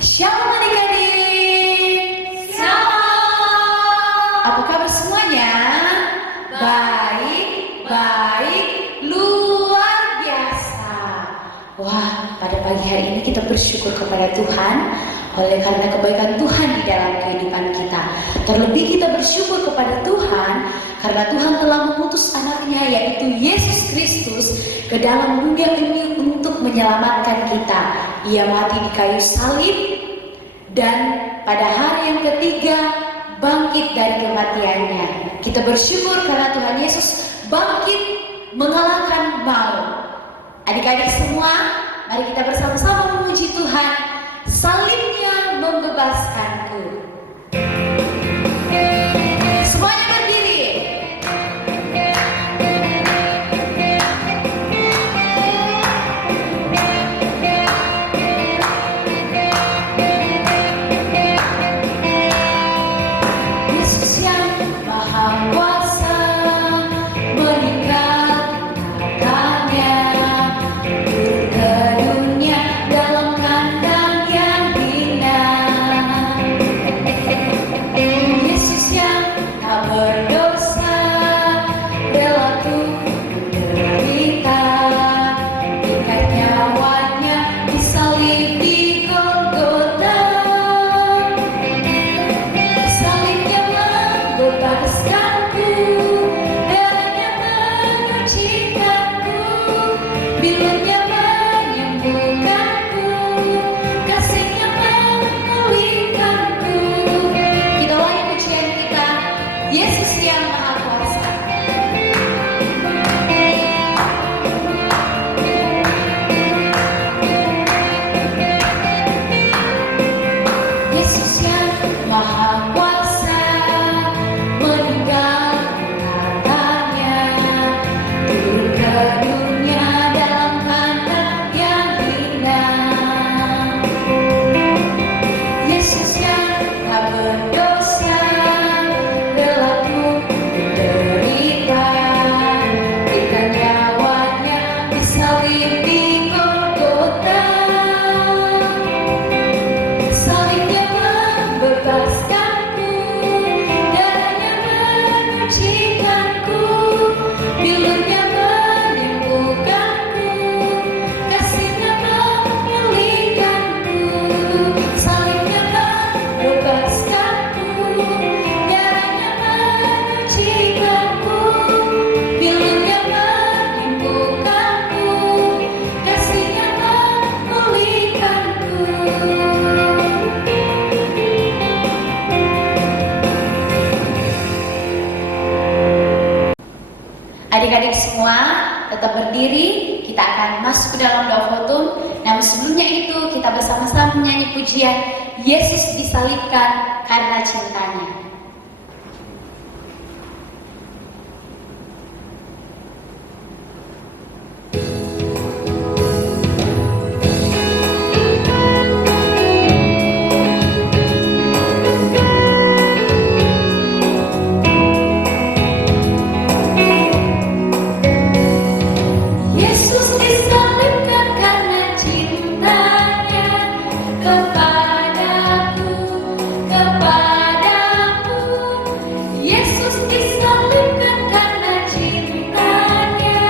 Shalom adik-adik. Shalom. Apa kabar semuanya? Baik, luar biasa. Wah, pada pagi hari ini kita bersyukur kepada Tuhan oleh karena kebaikan Tuhan di dalam kehidupan kita. Terlebih kita bersyukur kepada Tuhan karena Tuhan telah mengutus anaknya yaitu Yesus Kristus ke dalam dunia ini untuk menyelamatkan kita. Ia mati di kayu salib dan pada hari yang ketiga bangkit dari kematiannya. Kita bersyukur karena Tuhan Yesus bangkit mengalahkan maut. Adik-adik semua, mari kita bersama-sama memuji Tuhan. Salibnya membebaskanku. Semuanya berdiri. Yesus yang Maha Kuasa meninggalkan anaknya turun ke dunia dalam kandang yang hina. Yesus yang tak berdosa rela menderita, ikat nyawanya disalib di Golgota. Salibnya membebaskanku, darahnya menyucikanku, bilurnya menyembuhkanku, kasihnya memulihkanku. Kita ulangi pujian kita, Yesus yang Maha Kuasa. Yesus yang Maha Kuasa meninggalkan anaknya turun ke dunia dalam kandang yang hina. Yesus yang tak berdosa rela menderita, ikat nyawanya disalib di Golgota. Salibnya membebaskanku, darahnya menyucikanku, bilurnya menyembuhkanku, kasihnya memulihkanku. Salibnya membebaskanku, darahnya menyucikanku, bilurnya menyembuhkanku, kasihnya memulihkanku. Adik-adik semua tetap berdiri, kita akan masuk ke dalam doa fotum. Namun sebelumnya itu kita bersama-sama menyanyi pujian Yesus disalibkan karena cintanya. Yesus disalibkan karena cintanya kepadaku, kepadaku. Yesus disalibkan karena cintanya,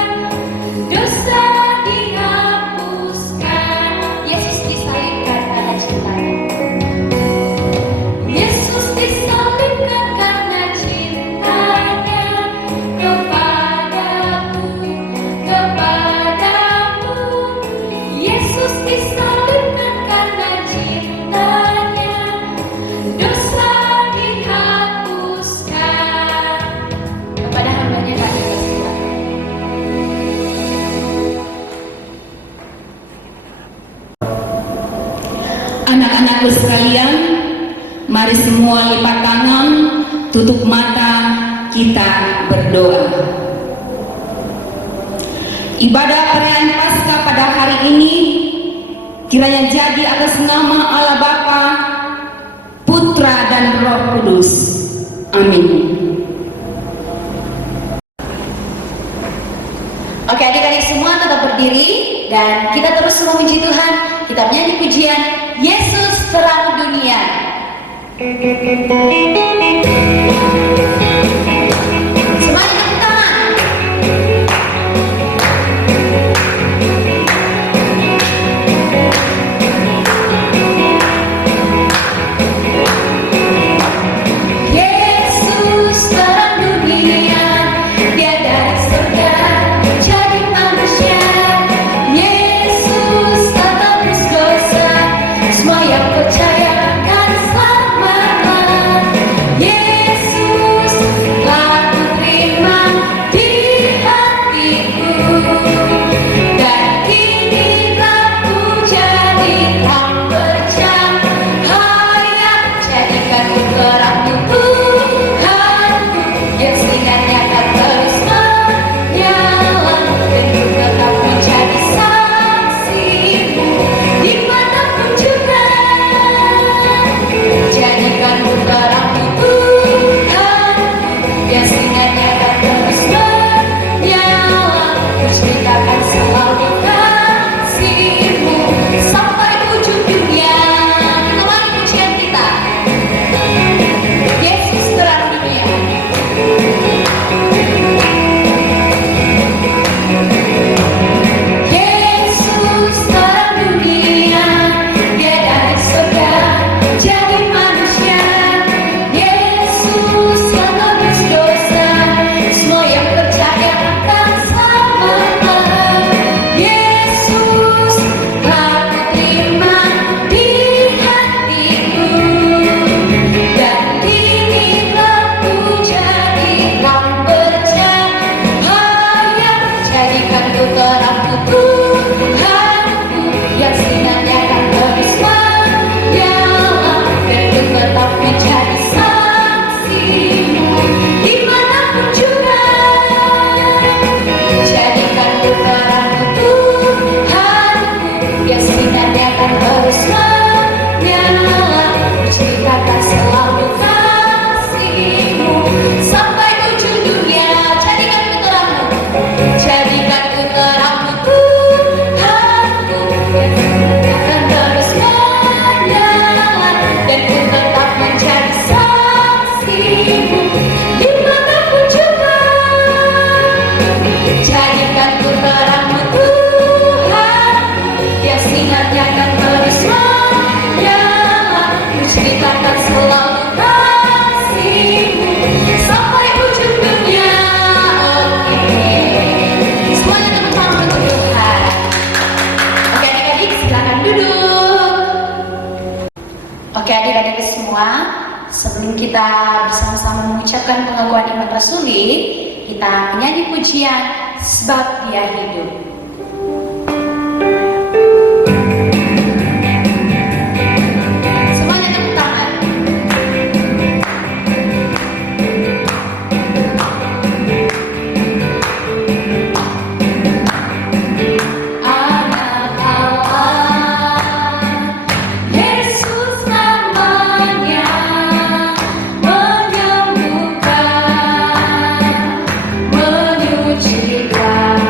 dosa dihapuskan. Yesus disalibkan karena cintanya. Yesus disalibkan karena cintanya kepadaku, kepadaku. Yesus disalibkan karena cintanya, dosa dihapuskan. Kepada hambanya kami berdoa. Anak-anakku sekalian, mari semua lipat tangan, tutup mata, kita berdoa. Ibadah perayaan Paskah pada hari ini kiranya jadi atas nama Allah Bapa, Putra dan Roh Kudus. Amin. Oke, adik-adik semua tetap berdiri. dan kita terus memuji Tuhan. Kita menyanyi pujian Yesus Terang Dunia. Semuanya tepuk tangan. Yesus terang dunia, Dia dari surga jadi manusia. Yesus tak tebus dosa, semua yang percaya akan selamat. Yesus telah kuterima di hatiku, dan kini aku jadi terang bercahaya. Jadikan ku terang Tuhanku, yang sinarnya akan terus menyala, dan ku tetap menjadi saksimu dimanapun juga. Jadikan ku terang Tuhanku, yang sinarnya akan terus menyala, ku ceritakan selalu kasih-Mu sampai ujung dunia. Kita lagi pujian kita, Yesus terang dunia. Yesus terang dunia, Dia dari surga jadi manusia. Yesus yang tebus dosa, semua yang percaya akan selamat. Yesus telah kuterima di hatiku, dan kini aku jadi terang bercahaya. Jadikan ku terang Tuhanku, yang sinarnya akan terus menyala, dan ku tetap menjadi saksimu dimanapun juga. Jadikan ku terang Tuhanku, yang sinarnya akan terus menyala, ku ceritakan selalu kasih-Mu sampai ujung dunia. Jadikan ku terang, jadikan ku terang Tuhanku, yang akan terus menyala, dan ku tetap menjadi saksi-Mu dimanapun juga. Jadikan ku terang Tuhanku, yang sinarnya akan terus menyala, ku ceritakan selalu kasih-Mu sampai ujung dunia. Oke, semuanya tepuk tangan untuk Tuhan. Oke adik-adik, silakan duduk. Oke adik-adik semua, sebelum kita bersama-sama mengucapkan pengakuan iman rasuli, kita menyanyi pujian Sebab Dia Hidup. Semuanya tepuk tangan. Anak Allah, Yesus namanya, menyembuhkan, menyucikan.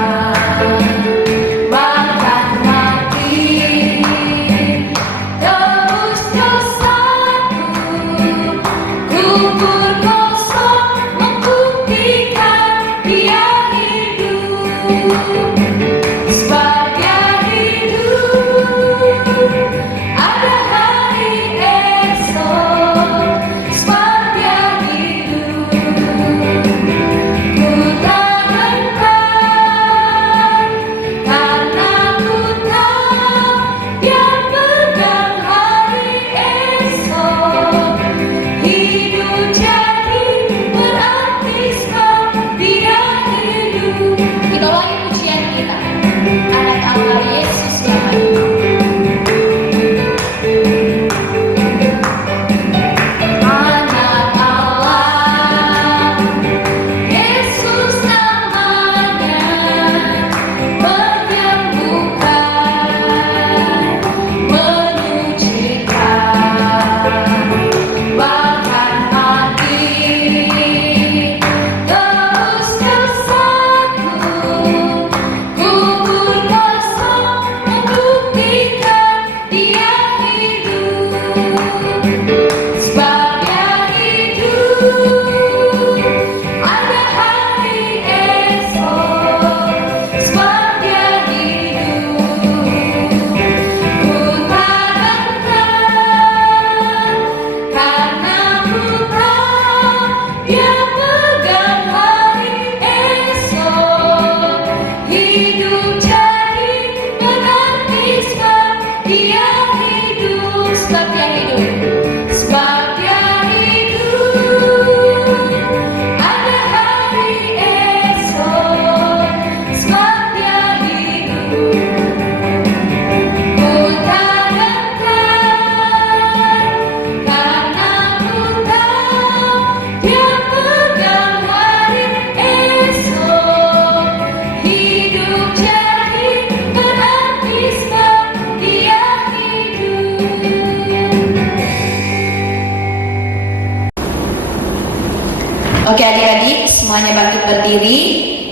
semuanya bangkit berdiri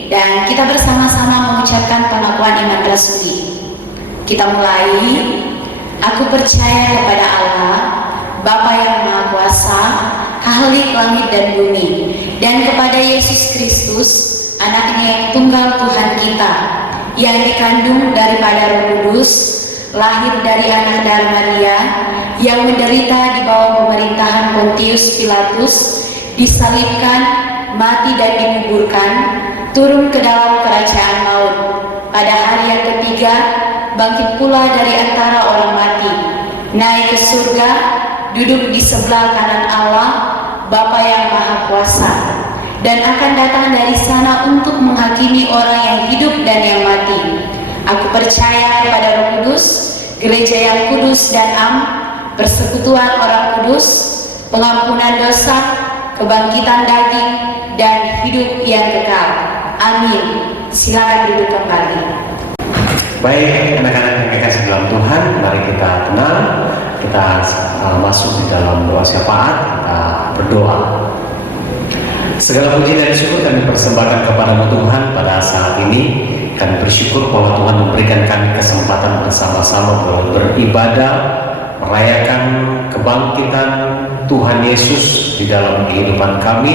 dan kita bersama-sama mengucapkan pengakuan iman rasuli. Kita mulai. Aku percaya kepada Allah, Bapa yang Maha Kuasa, Khalik langit dan bumi, dan kepada Yesus Kristus, anaknya yang tunggal Tuhan kita, yang dikandung daripada Roh Kudus, lahir dari anak darah Maria, yang menderita di bawah pemerintahan Pontius Pilatus, disalibkan, mati dan dikuburkan, turun ke dalam kerajaan maut. Pada hari yang ketiga, bangkit pula dari antara orang mati, naik ke surga, duduk di sebelah kanan Allah, Bapa yang Maha Kuasa, dan akan datang dari sana untuk menghakimi orang yang hidup dan yang mati. Aku percaya kepada Roh Kudus, gereja yang kudus dan am, persekutuan orang kudus, pengampunan dosa, kebangkitan daging, dan hidup yang kekal. Amin. Silakan duduk kembali. Baik, anak-anak yang dikasih dalam Tuhan, mari kita tenang, kita masuk di dalam doa syafaat, kita berdoa. Segala puji dan syukur kami persembahkan kepada Tuhan pada saat ini. Kami bersyukur bahwa Tuhan memberikan kami kesempatan bersama-sama beribadah, merayakan kebangkitan Tuhan Yesus di dalam kehidupan kami,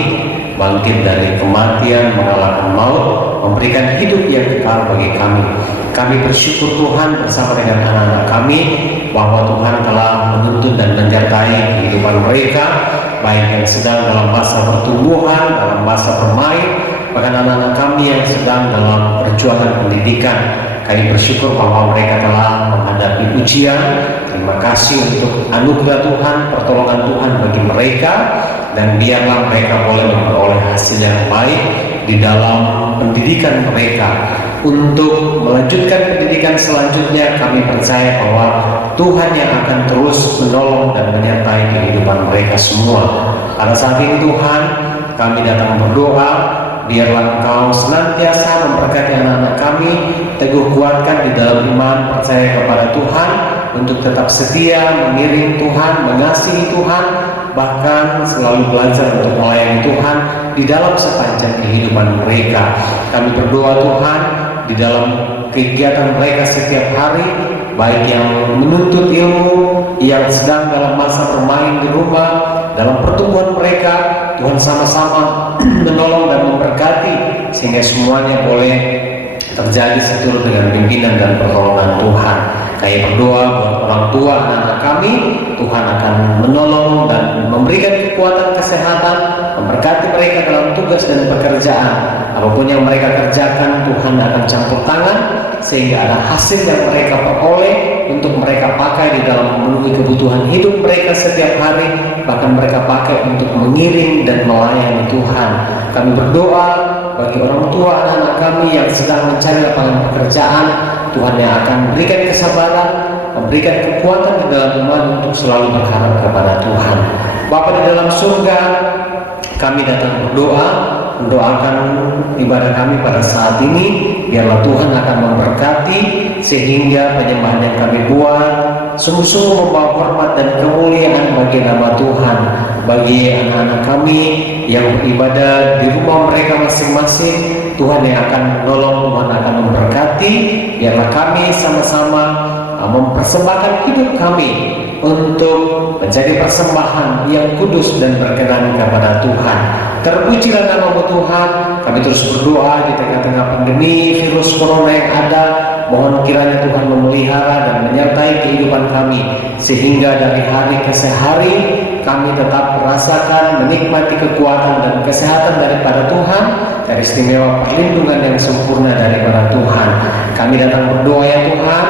bangkit dari kematian, mengalahkan maut, memberikan hidup yang kekal bagi kami. Kami bersyukur Tuhan bersama dengan anak-anak kami bahwa Tuhan telah menuntun dan menyertai kehidupan mereka, baik yang sedang dalam masa pertumbuhan, dalam masa bermain, bahkan anak-anak kami yang sedang dalam perjuangan pendidikan. Kami bersyukur bahwa mereka telah menghadapi ujian. Terima kasih untuk anugerah Tuhan, pertolongan Tuhan bagi mereka, dan biarlah mereka boleh memperoleh hasil yang baik di dalam pendidikan mereka. Untuk melanjutkan pendidikan selanjutnya, kami percaya bahwa Tuhan yang akan terus menolong dan menyertai kehidupan mereka semua. Pada saat ini Tuhan, kami datang berdoa, biarlah Engkau senantiasa memberkati anak-anak kami, teguh kuatkan di dalam iman, percaya kepada Tuhan, untuk tetap setia mengiring Tuhan, mengasihi Tuhan, bahkan selalu belajar untuk melayani Tuhan di dalam sepanjang kehidupan mereka. Kami berdoa Tuhan, di dalam kegiatan mereka setiap hari, baik yang menuntut ilmu, yang sedang dalam masa bermain di rumah, dalam pertumbuhan mereka, Tuhan sama-sama menolong dan memberkati sehingga semuanya boleh terjadi seturut dengan pimpinan dan pertolongan Tuhan. Kami berdoa buat orang tua anak-anak kami, Tuhan akan menolong dan memberikan kekuatan kesehatan, memberkati mereka dalam tugas dan pekerjaan. Apapun yang mereka kerjakan, Tuhan akan campur tangan sehingga ada hasil yang mereka peroleh untuk mereka pakai di dalam memenuhi kebutuhan hidup mereka setiap hari, bahkan mereka pakai untuk mengiring dan melayani Tuhan. Kami berdoa bagi orang tua anak-anak kami yang sedang mencari lapangan pekerjaan, Tuhan yang akan memberikan kesabaran, memberikan kekuatan di dalam iman untuk selalu berharap kepada Tuhan. Bapa di dalam surga, kami datang berdoa, mendoakan ibadah kami pada saat ini. Biarlah Tuhan akan memberkati sehingga penyembahan yang kami buat sungguh-sungguh membawa hormat dan kemuliaan bagi nama Tuhan. Bagi anak-anak kami yang beribadah di rumah mereka masing-masing, Tuhan yang akan menolong, Tuhan akan memberkati. Biarlah kami sama-sama mempersembahkan hidup kami untuk menjadi persembahan yang kudus dan berkenan kepada Tuhan. Terpujilah nama-Mu Tuhan. Kami terus berdoa di tengah-tengah pandemi virus corona yang ada. Mohon kiranya Tuhan memelihara dan menyertai kehidupan kami, sehingga dari hari ke hari kami tetap merasakan, menikmati kekuatan dan kesehatan daripada Tuhan, dari istimewa perlindungan yang sempurna daripada Tuhan. Kami datang berdoa ya Tuhan,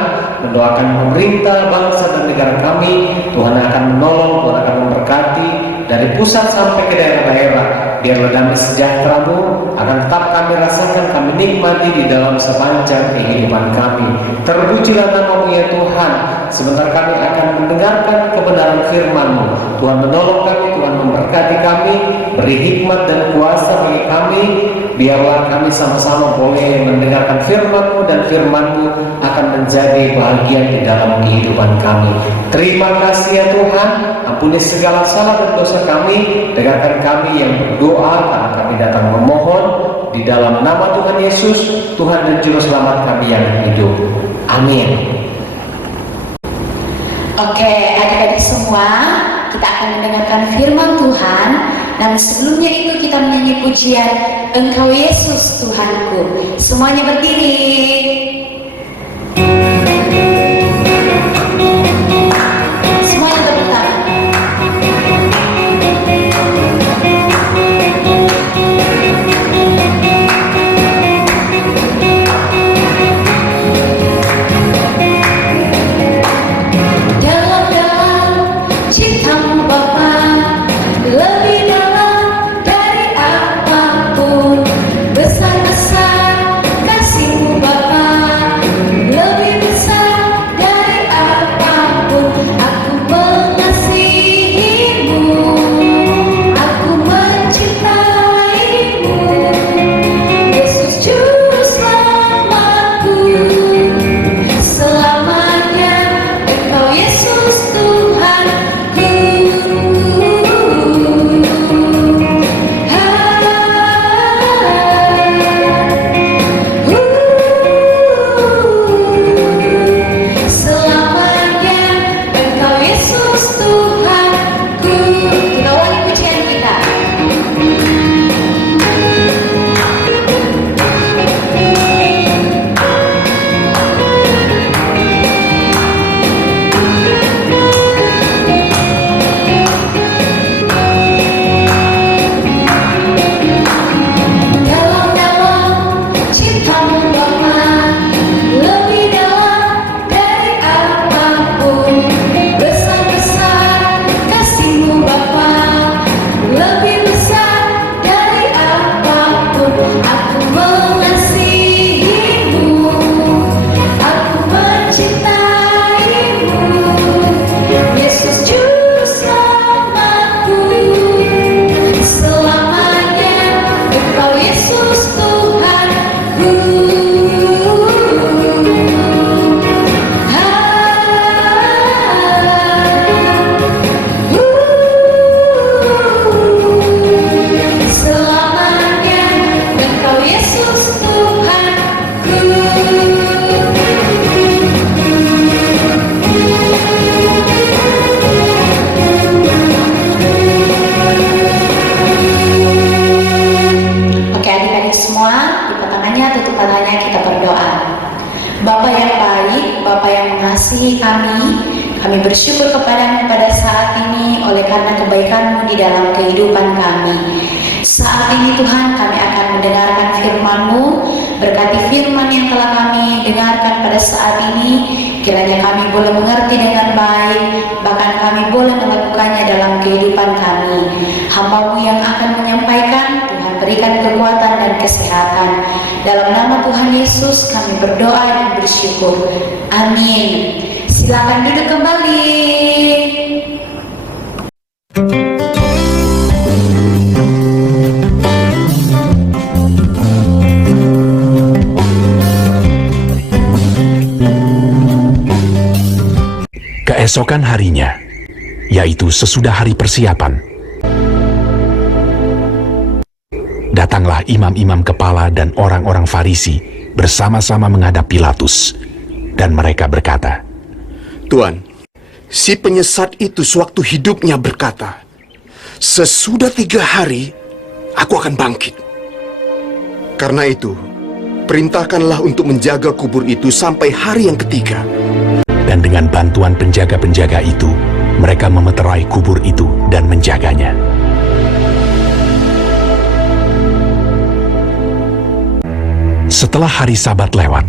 mendoakan pemerintah, bangsa dan negara kami. Tuhan akan menolong, Tuhan akan memberkati dari pusat sampai ke daerah-daerah. Biarlah damai sejahtera-Mu akan tetap kami rasakan, kami nikmati di dalam sepanjang kehidupan kami. Terpujilah nama-Mu ya Tuhan. sebentar kami akan mendengarkan kebenaran firman-Mu. Tuhan menolong kami, Tuhan memberkati kami, beri hikmat dan kuasa bagi kami. Biarlah kami sama-sama boleh mendengarkan firman-Mu, dan firman-Mu akan menjadi bahagian di dalam kehidupan kami. Terima kasih ya Tuhan, ampuni segala salah dan dosa kami. Dengarkan kami yang berdoa, karena kami datang memohon di dalam nama Tuhan Yesus, Tuhan dan Juru Selamat kami yang hidup. Amin. Oke, adik-adik semua, kita akan mendengarkan firman Tuhan. Dan sebelumnya itu kita menyanyi pujian Engkau Yesus Tuhanku. Semuanya berdiri. Semuanya tepuk tangan. Dalam-dalam cinta-Mu Bapa, lebih dalam dari apapun, besar-besar kasih-Mu Bapa, lebih besar dari apapun. Aku mengasihi-Mu, aku mencintai-Mu, Yesus Juru Selamatku. Selamanya Engkau Yesus Tuhanku. Selamanya Engkau Yesus Tuhanku. Kita ulangi pujian kita. Dalam-dalam cinta-Mu Bapa, lebih dalam dari apapun, besar-besar kasih-Mu Bapa, lebih besar dari apapun. Aku mengasihi-Mu, aku mencintai-Mu, Yesus Juru Selamatku. Selamanya Engkau Yesus Tuhanku. Selamanya Engkau Yesus Tuhanku. Oke, adik-adik semua, lipat tangannya, tutup matanya, kita berdoa. Bapa yang baik, Bapa yang mengasihi kami bersyukur kepadamu pada saat ini oleh karena kebaikan-Mu di dalam kehidupan kami. Saat ini Tuhan, kami akan mendengarkan firman-Mu. Berkati firman yang telah kami dengarkan pada saat ini, kiranya kami boleh mengerti dengan baik, bahkan kami boleh melakukannya dalam kehidupan kami. Hamba-Mu yang akan menyampaikan, Tuhan berikan kekuatan dan kesehatan. Dalam nama Tuhan Yesus kami berdoa dan bersyukur. Amin. Silakan duduk kembali. Keesokan harinya, yaitu sesudah hari persiapan, datanglah imam-imam kepala dan orang-orang Farisi bersama-sama menghadap Pilatus, dan mereka berkata, Tuan, si penyesat itu sewaktu hidupnya berkata, sesudah 3 hari, aku akan bangkit. Karena itu, perintahkanlah untuk menjaga kubur itu sampai hari yang ketiga. Dan dengan bantuan penjaga-penjaga itu, mereka memeterai kubur itu dan menjaganya. Setelah hari Sabat lewat,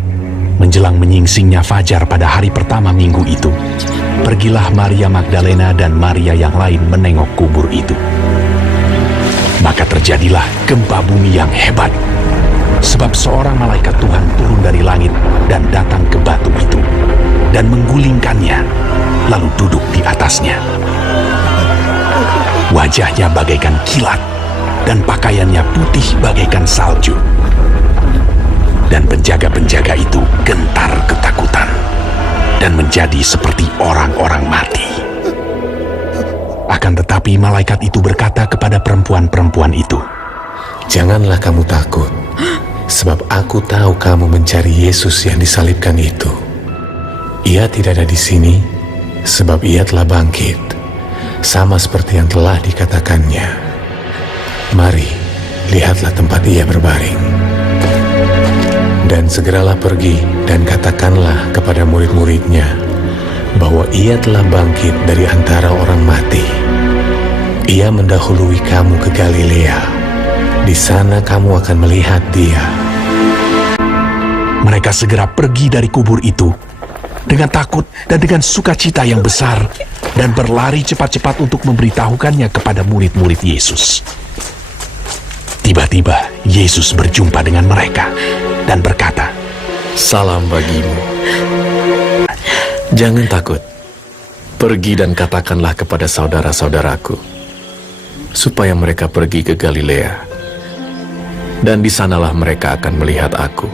menjelang menyingsingnya fajar pada hari pertama minggu itu, pergilah Maria Magdalena dan Maria yang lain menengok kubur itu. Maka terjadilah gempa bumi yang hebat, sebab seorang malaikat Tuhan turun dari langit dan datang ke batu itu. Dan dan menggulingkannya, lalu duduk di atasnya. Wajahnya bagaikan kilat, dan pakaiannya putih bagaikan salju. Dan penjaga-penjaga itu gentar ketakutan dan menjadi seperti orang-orang mati. Akan tetapi malaikat itu berkata kepada perempuan-perempuan itu, "Janganlah kamu takut, sebab aku tahu kamu mencari Yesus yang disalibkan itu. Ia tidak ada di sini, sebab ia telah bangkit, sama seperti yang telah dikatakannya. Mari, lihatlah tempat ia berbaring. Dan segeralah pergi dan katakanlah kepada murid-muridnya bahwa ia telah bangkit dari antara orang mati. Ia mendahului kamu ke Galilea. Di sana kamu akan melihat dia." mereka segera pergi dari kubur itu dengan takut dan dengan sukacita yang besar dan berlari cepat-cepat untuk memberitahukannya kepada murid-murid Yesus. Tiba-tiba Yesus berjumpa dengan mereka dan berkata, "Salam bagimu. Jangan takut. Pergi dan katakanlah kepada saudara-saudaraku, supaya mereka pergi ke Galilea, dan di sanalah mereka akan melihat aku."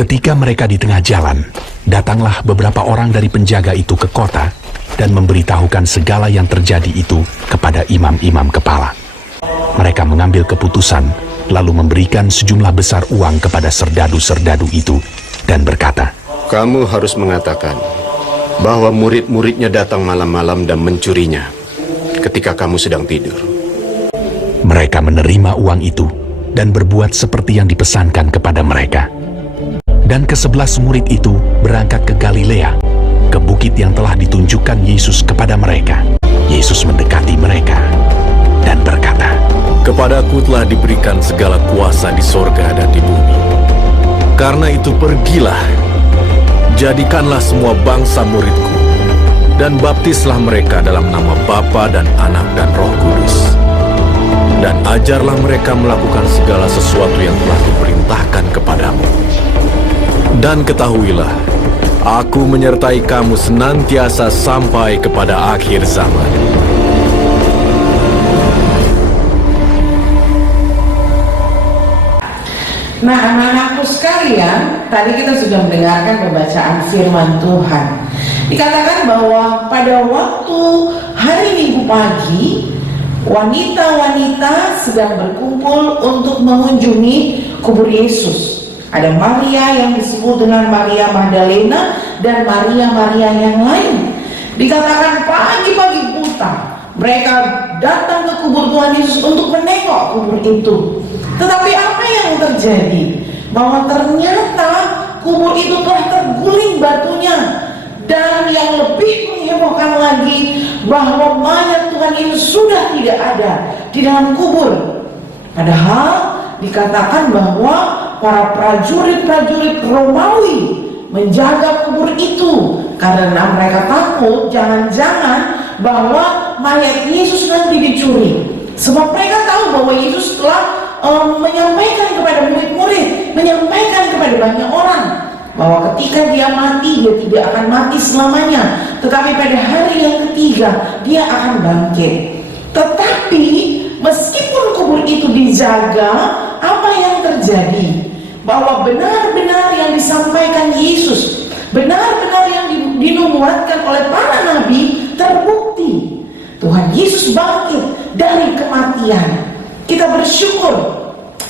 Ketika mereka di tengah jalan, datanglah beberapa orang dari penjaga itu ke kota dan memberitahukan segala yang terjadi itu kepada imam-imam kepala. Mereka mengambil keputusan, lalu memberikan sejumlah besar uang kepada serdadu-serdadu itu dan berkata, Kamu harus mengatakan bahwa murid-muridnya datang malam-malam dan mencurinya ketika kamu sedang tidur. Mereka menerima uang itu dan berbuat seperti yang dipesankan kepada mereka. Dan ke-11 murid itu berangkat ke Galilea, ke bukit yang telah ditunjukkan Yesus kepada mereka. Yesus mendekati mereka dan berkata, "Kepadaku telah diberikan segala kuasa di sorga dan di bumi. Karena itu pergilah, jadikanlah semua bangsa muridku, dan baptislah mereka dalam nama Bapa dan Anak dan Roh Kudus. Dan ajarlah mereka melakukan segala sesuatu yang telah kuperintahkan kepadamu. Dan ketahuilah, aku menyertai kamu senantiasa sampai kepada akhir zaman." Nah, anak-anakku sekalian, tadi kita sudah mendengarkan pembacaan firman Tuhan. Dikatakan bahwa pada waktu hari Minggu pagi, wanita-wanita sedang berkumpul untuk mengunjungi kubur Yesus. Ada Maria yang disebut dengan Maria Magdalena dan Maria-Maria yang lain. Dikatakan pagi-pagi buta mereka datang ke kubur Tuhan Yesus untuk menengok kubur itu. Tetapi apa yang terjadi? Bahwa ternyata kubur itu telah terguling batunya. Dan yang lebih menghebohkan lagi, bahwa mayat Tuhan Yesus sudah tidak ada di dalam kubur. Padahal dikatakan bahwa para prajurit-prajurit Romawi menjaga kubur itu karena mereka takut jangan-jangan bahwa mayat Yesus nanti dicuri. Sebab mereka tahu bahwa Yesus telah menyampaikan kepada murid-murid, menyampaikan kepada banyak orang bahwa ketika dia mati, dia tidak akan mati selamanya, tetapi pada hari yang ketiga dia akan bangkit. Tetapi meskipun kubur itu dijaga, apa yang terjadi? Bahwa benar-benar yang disampaikan Yesus, benar-benar yang dinubuatkan oleh para nabi terbukti. Tuhan Yesus bangkit dari kematian. Kita bersyukur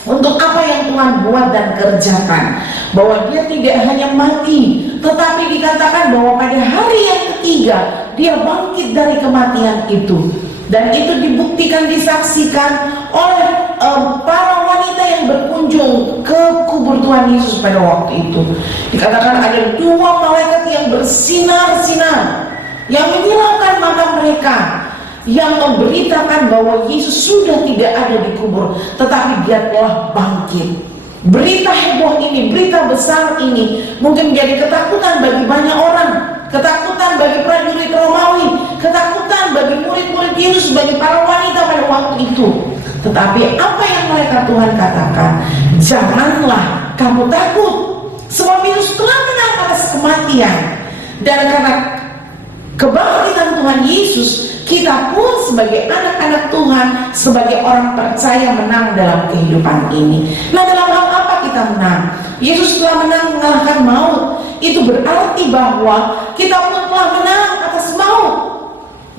untuk apa yang Tuhan buat dan kerjakan, bahwa dia tidak hanya mati, tetapi dikatakan bahwa pada hari yang ketiga dia bangkit dari kematian itu. Dan itu dibuktikan, disaksikan oleh para wanita yang berkunjung ke kubur Tuhan Yesus pada waktu itu. Dikatakan ada 2 malaikat yang bersinar-sinar, yang menyilaukan mata mereka, yang memberitakan bahwa Yesus sudah tidak ada di kubur, tetapi dia telah bangkit. Berita heboh ini, berita besar ini mungkin menjadi ketakutan bagi banyak orang, ketakutan bagi prajurit Romawi, ketakutan bagi murid-murid Yesus, bagi para wanita pada waktu itu. Tetapi apa yang mereka Tuhan katakan? Janganlah kamu takut, sebab telah menang atas kematian. Dan karena kebangkitan Tuhan Yesus, kita pun sebagai anak-anak Tuhan, sebagai orang percaya menang dalam kehidupan ini. Nah, dalam hal apa kita menang? Yesus telah menang mengalahkan maut. Itu berarti bahwa kita pun telah menang atas maut.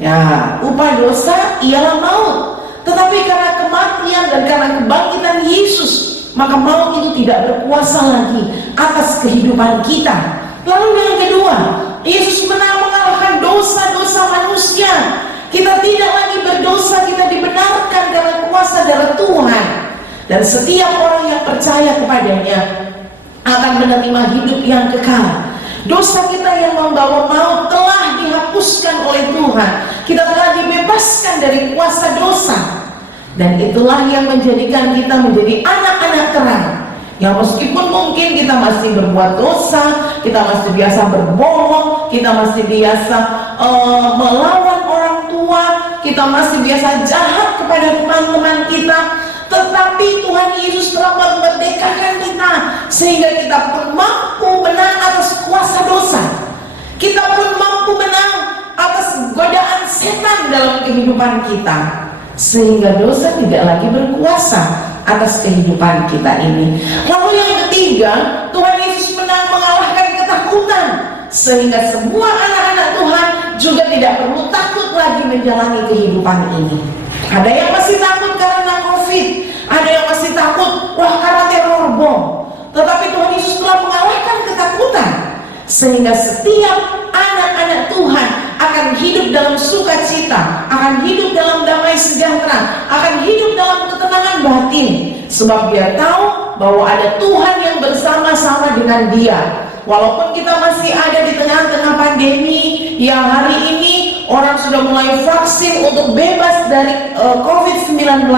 Ya, upah dosa ialah maut. Tetapi karena kematian dan karena kebangkitan Yesus, maka maut itu tidak berkuasa lagi atas kehidupan kita. Lalu yang kedua, Yesus menang mengalahkan dosa-dosa manusia. Kita tidak lagi berdosa, kita dibenarkan karena kuasa darah Tuhan. Dan setiap orang yang percaya kepadanya akan menerima hidup yang kekal. Dosa kita yang membawa maut telah dihapuskan oleh Tuhan. Kita telah dibebaskan dari kuasa dosa. Dan itulah yang menjadikan kita menjadi anak-anak terang. Ya, meskipun mungkin kita masih berbuat dosa, kita masih biasa berbohong, kita masih biasa melawan orang tua, kita masih biasa jahat kepada teman-teman kita, tetapi Tuhan Yesus telah memerdekakan kita sehingga kita pun mampu menang atas kuasa dosa. Kita pun mampu menang atas godaan setan dalam kehidupan kita, sehingga dosa tidak lagi berkuasa atas kehidupan kita ini. Lalu yang ketiga, Tuhan Yesus menang mengalahkan ketakutan, sehingga semua anak-anak Tuhan juga tidak perlu takut lagi menjalani kehidupan ini. Ada yang masih takut karena COVID, ada yang masih takut karena teror bom. Tetapi Tuhan Yesus telah mengalahkan ketakutan, sehingga setiap anak-anak Tuhan akan hidup dalam sukacita, akan hidup dalam damai sejahtera, akan hidup dalam ketenangan batin, sebab dia tahu bahwa ada Tuhan yang bersama-sama dengan dia. Walaupun kita masih ada di tengah-tengah pandemi yang hari ini orang sudah mulai vaksin untuk bebas dari COVID-19,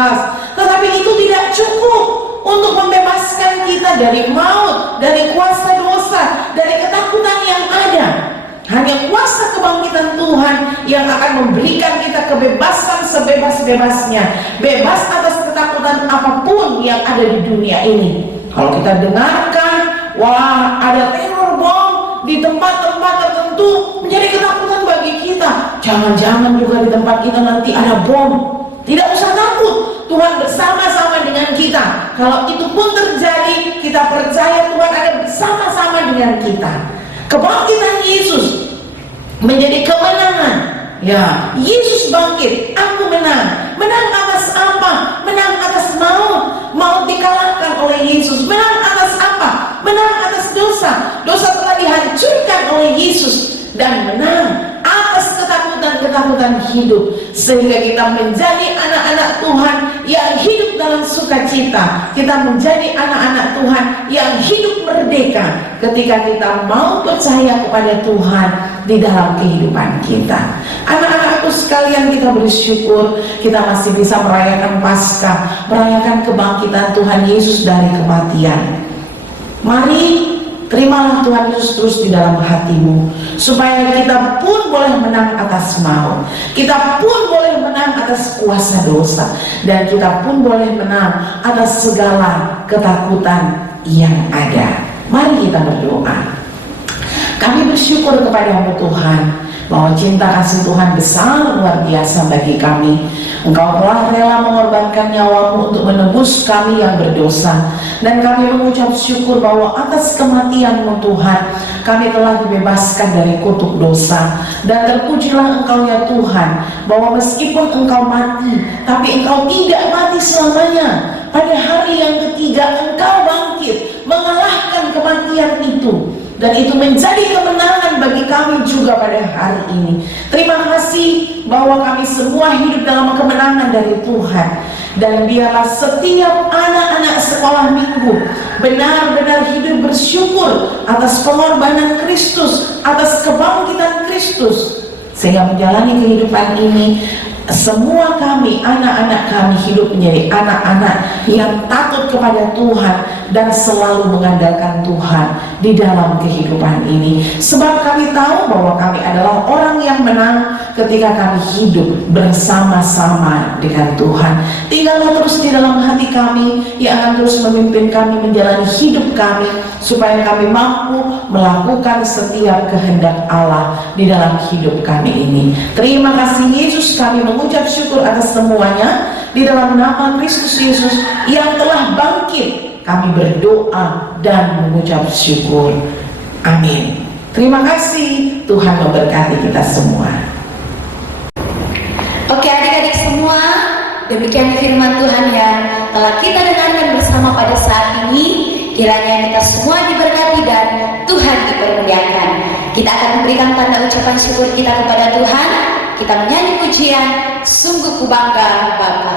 tetapi itu tidak cukup untuk membebaskan kita dari maut, dari kuasa dosa, dari ketakutan yang ada. Hanya kuasa kebangkitan Tuhan yang akan memberikan kita kebebasan sebebas-bebasnya, bebas atas ketakutan apapun yang ada di dunia ini. Kalau kita dengarkan, ada teror bom di tempat-tempat tertentu, menjadi ketakutan bagi kita. Jangan-jangan juga di tempat kita nanti ada bom. Tidak usah takut, Tuhan bersama-sama dengan kita. Kalau itu pun terjadi, kita percaya Tuhan ada bersama-sama dengan kita. Kebangkitan Yesus menjadi kemenangan. Ya, Yesus bangkit, aku menang. Menang atas apa? Menang atas maut. Maut dikalahkan oleh Yesus. Menang atas apa? Menang atas dosa. Dosa telah dihancurkan oleh Yesus. Dan menang atas ketakutan-ketakutan hidup, sehingga kita menjadi anak-anak Tuhan yang hidup dalam sukacita. Kita menjadi anak-anak Tuhan yang hidup merdeka ketika kita mau percaya kepada Tuhan di dalam kehidupan kita. Anak-anakku sekalian, kita bersyukur kita masih bisa merayakan Paskah, merayakan kebangkitan Tuhan Yesus dari kematian. Mari terimalah Tuhan Yesus terus di dalam hatimu, supaya kita pun boleh menang atas maut, kita pun boleh menang atas kuasa dosa, dan kita pun boleh menang atas segala ketakutan yang ada. Mari kita berdoa. Kami bersyukur kepadamu Tuhan, bahwa cinta kasih Tuhan besar luar biasa bagi kami. Engkau telah rela mengorbankan nyawamu untuk menebus kami yang berdosa, dan kami mengucap syukur bahwa atas kematian-Mu Tuhan, kami telah dibebaskan dari kutuk dosa. Dan terpujilah Engkau ya Tuhan, bahwa meskipun Engkau mati, tapi Engkau tidak mati selamanya. Pada hari yang ketiga Engkau bangkit, mengalahkan kematian itu. Dan itu menjadi kemenangan bagi kami juga pada hari ini. Terima kasih bahwa kami semua hidup dalam kemenangan dari Tuhan. Dan biarlah setiap anak-anak sekolah minggu benar-benar hidup bersyukur atas pengorbanan Kristus, atas kebangkitan Kristus, sehingga menjalani kehidupan ini semua kami, anak-anak kami hidup menjadi anak-anak yang takut kepada Tuhan, dan selalu mengandalkan Tuhan di dalam kehidupan ini. Sebab kami tahu bahwa kami adalah orang yang menang ketika kami hidup bersama-sama dengan Tuhan. Tinggallah terus di dalam hati kami yang akan terus memimpin kami menjalani hidup kami, supaya kami mampu melakukan setiap kehendak Allah di dalam hidup kami ini. Terima kasih Yesus, kami mengucap syukur atas semuanya di dalam nama Kristus Yesus yang telah bangkit. Kami berdoa dan mengucap syukur. Amin. Terima kasih, Tuhan memberkati kita semua. Oke adik-adik semua, demikian firman Tuhan yang telah kita dengarkan bersama pada saat ini. Kiranya kita semua diberkati dan Tuhan dipermuliakan. Kita akan memberikan tanda ucapan syukur kita kepada Tuhan. Kita menyanyi pujian Sungguh Ku Bangga Bapa.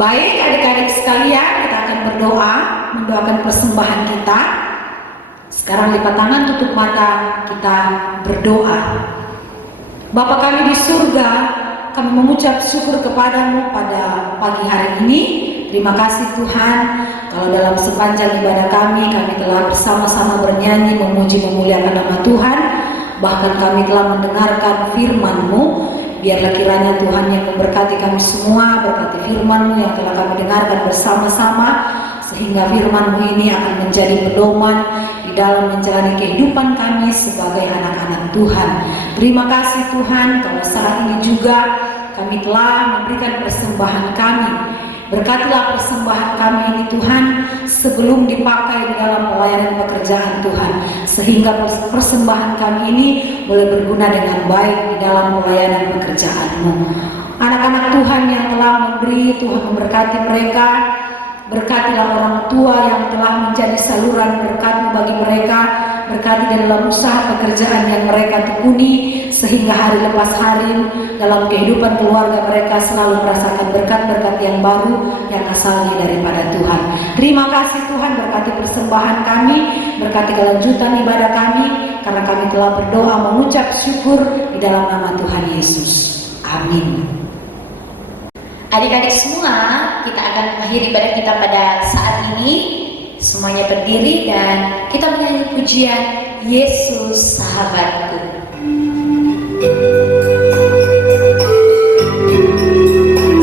Baik adik-adik sekalian, kita akan berdoa, mendoakan persembahan kita. Sekarang lipat tangan, tutup mata, kita berdoa. Bapa kami di surga, kami mengucap syukur kepadamu pada pagi hari ini. Terima kasih Tuhan, kalau dalam sepanjang ibadah kami telah bersama-sama bernyanyi, memuji, memuliakan nama Tuhan. Bahkan kami telah mendengarkan firman-Mu. Biarlah kiranya Tuhan yang memberkati kami semua, berkati firman-Mu yang telah kami dengarkan bersama-sama, sehingga firman-Mu ini akan menjadi pedoman di dalam menjalani kehidupan kami sebagai anak-anak Tuhan. Terima kasih Tuhan, kalau saat ini juga kami telah memberikan persembahan kami. Berkatilah persembahan kami ini Tuhan, sebelum dipakai di dalam pelayanan pekerjaan Tuhan, sehingga persembahan kami ini boleh berguna dengan baik di dalam pelayanan pekerjaan-Mu. Anak-anak Tuhan yang telah memberi, Tuhan memberkati mereka. Berkatilah orang tua yang telah menjadi saluran berkat-Mu bagi mereka. Berkati dalam usaha pekerjaan yang mereka tekuni, sehingga hari lepas hari dalam kehidupan keluarga mereka selalu merasakan berkat-berkat yang baru yang asalnya daripada Tuhan. Terima kasih Tuhan, berkati persembahan kami, berkati kelanjutan ibadah kami, karena kami telah berdoa mengucap syukur di dalam nama Tuhan Yesus. Amin. Adik-adik semua, kita akan mengakhiri ibadah kita pada saat ini. Semuanya berdiri dan kita menyanyi pujian Yesus Sahabatku.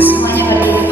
Semuanya berdiri.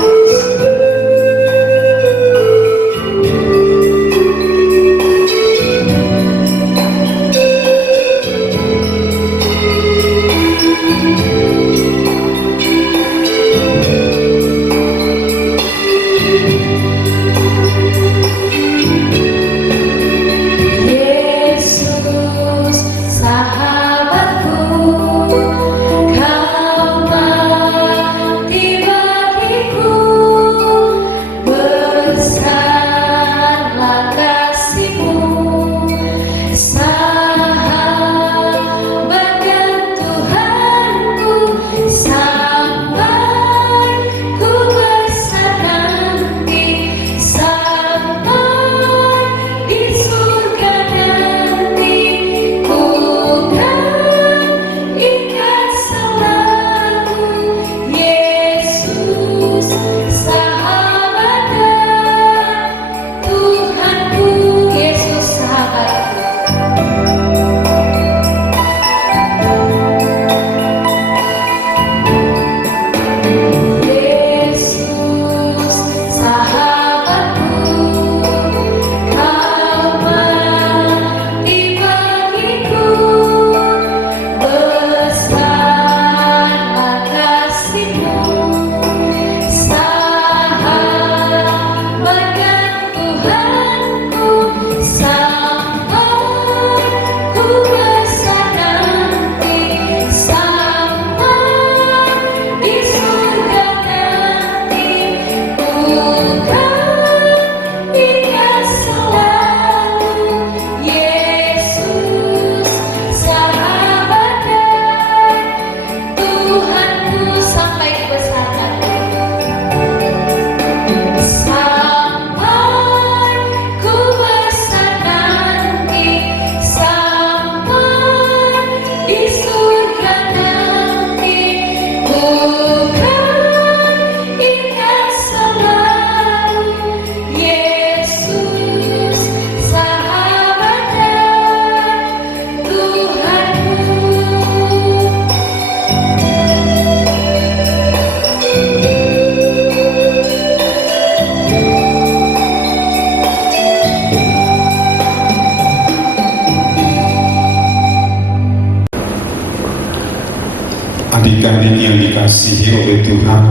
Adik-adik yang dikasihi oleh Tuhan,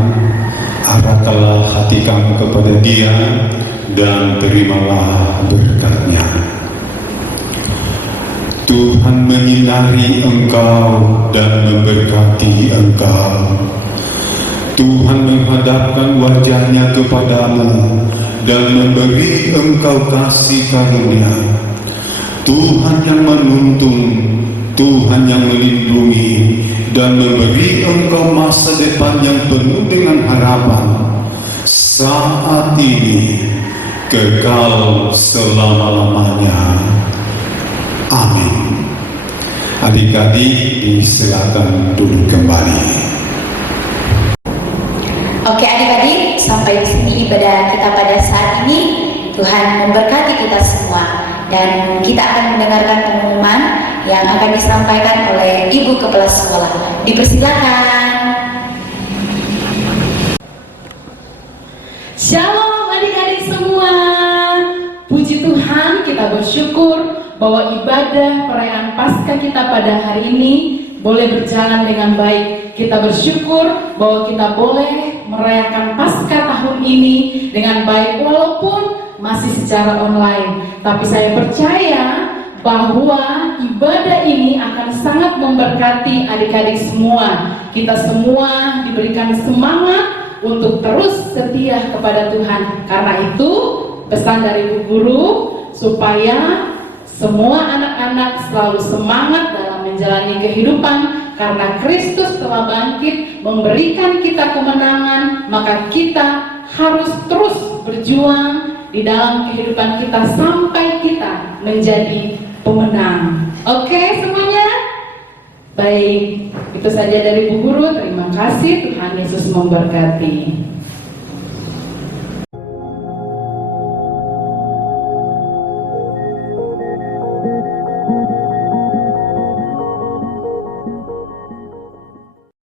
arahkanlah hati kamu kepada Dia dan terimalah berkat-Nya. Tuhan menyinari engkau dan memberkati engkau. Tuhan menghadapkan wajahnya kepadamu dan memberi engkau kasih karunia. Tuhan yang menuntun, Tuhan yang melindungi dan memberi engkau masa depan yang penuh dengan harapan saat ini, kekal selama-lamanya. Amin. Adik-adik, silakan duduk kembali. Oke adik-adik, sampai di sini ibadah kita pada saat ini. Tuhan memberkati kita semua, dan kita akan mendengarkan pengumuman yang akan disampaikan oleh Ibu Kepala Sekolah. Dipersilakan. Shalom adik-adik semua. Puji Tuhan, kita bersyukur bahwa ibadah perayaan Paskah kita pada hari ini boleh berjalan dengan baik. Kita bersyukur bahwa kita boleh merayakan Paskah tahun ini dengan baik walaupun masih secara online. Tapi saya percaya bahwa ibadah ini akan sangat memberkati adik-adik semua. Kita semua diberikan semangat untuk terus setia kepada Tuhan. Karena itu pesan dari Bu Guru supaya semua anak-anak selalu semangat dalam menjalani kehidupan. Karena Kristus telah bangkit memberikan kita kemenangan, maka kita harus terus berjuang di dalam kehidupan kita sampai kita menjadi pemenang. Oke semuanya? Baik, itu saja dari Bu Guru. Terima kasih, Tuhan Yesus memberkati.